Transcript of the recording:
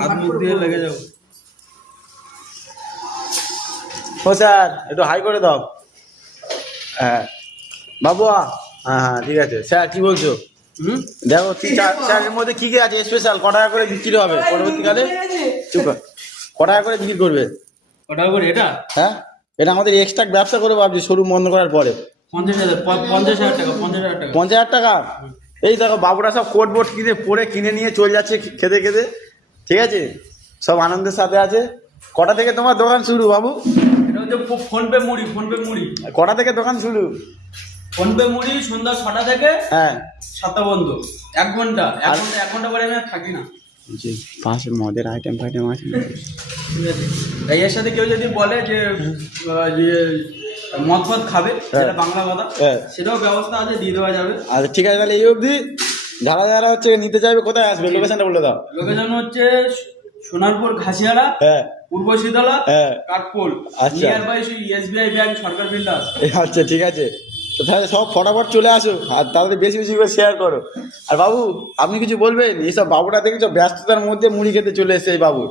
হাত মুখ দিয়ে লেগে যাও। ও স্যার একটু হাই করে দাও। হ্যাঁ বাবুয়া, হ্যাঁ হ্যাঁ ঠিক আছে। স্যার কি বলছো? দেখো চারের মধ্যে কি কি আছে স্পেশাল, ক টাকা করে বিক্রি হবে পরবর্তীকালে? চুপ কর। ক টাকা করে বিক্রি করবে? ওটা করে এটা হ্যাঁ, এটা আমাদের এক্সট্রা ব্যবসা করে ভাবছি শোরুম বন্ধ করার পরে। 50,000 50,000 টাকা 50,000 টাকা 50,000 টাকা? এই দেখো বাবুরা সব কোট বোট কিনে পরে কিনে নিয়ে চলে যাচ্ছে খেতে খেতে, ঠিক আছে, সব আনন্দের সাথে আছে। কটা থেকে তোমার দোকান শুরু বাবু? এটা হচ্ছে ফোনপে মুড়ি। কটা থেকে দোকান শুরু? ফোনপে মুড়ি সন্ধ্যা 6টা থেকে হ্যাঁ 7টা বন্ধ। 1 ঘন্টা 1 ঘন্টা পরে আমি আর থাকি না। পাশে মদের আইটেম ফাইটেম আছে? ঠিক আছে, তাই এর সাথে কেউ যদি বলে যে যে মদ ফদ খাবে, সেটা বাংলা কথা, হ্যাঁ। সেটাও ব্যবস্থা আছে, দিয়ে দেওয়া যাবে। আচ্ছা ঠিক আছে, তাহলে এই অবধি। যারা যারা হচ্ছে নিতে চাইবে কোথায় আসবে, লোকেশনটা বলে দাও। লোকেশন হচ্ছে সোনারপুর ঘাসিয়ারা, হ্যাঁ পূর্ব শীতলা, হ্যাঁ। কাঠপোল, আচ্ছা। Near by SBI bank, Sarkar builders. আচ্ছা ঠিক আছে, তো তাহলে সব ফটাফট চলে আসো আর তাহলে বেশি বেশি করে শেয়ার করো। আর বাবু আপনি কিছু বলবেন? এইসব বাবুরা দেখেছো ব্যস্ততার মধ্যে মুড়ি খেতে চলে এসছে এই বাবু।